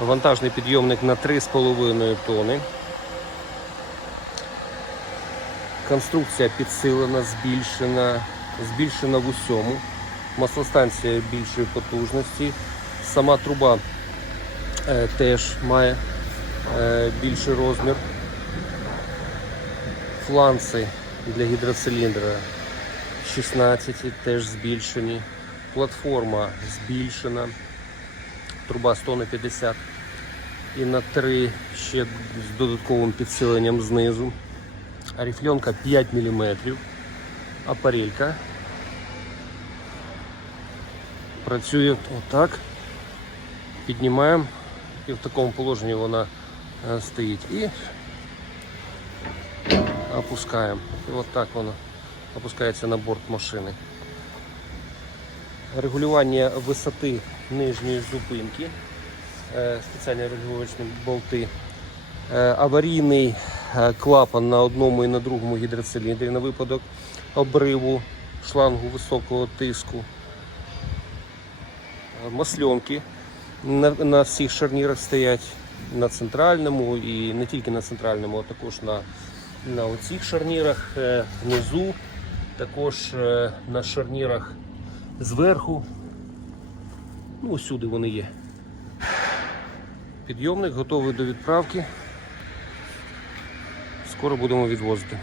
Вантажний підйомник на 3,5 тони. Конструкція підсилена, збільшена, збільшена в усьому. Маслостанція більшої потужності. Сама труба е, теж має е, більший розмір. Фланці для гідроциліндра 16 теж збільшені. Платформа збільшена. Труба 150 і на 3 ще з додатковим підсиленням знизу. Рифленка 5 мм. Апарелька. Працює отак. Піднімаємо і в такому положенні вона е, стоїть. І опускаємо. І от так воно опускається на борт машини. Регулювання висоти нижньої зупинки, е, спеціальні регулювачні болти, Е, аварійний е, клапан на одному і на другому гідроциліндрі на випадок обриву шлангу високого тиску, масленки на, на всіх шарнірах стоять на центральному і не тільки на центральному, а також на, на оцих шарнірах внизу, також на шарнірах зверху. Ну, усюди вони є. Підйомник готовий до відправки. Скоро будемо відвозити.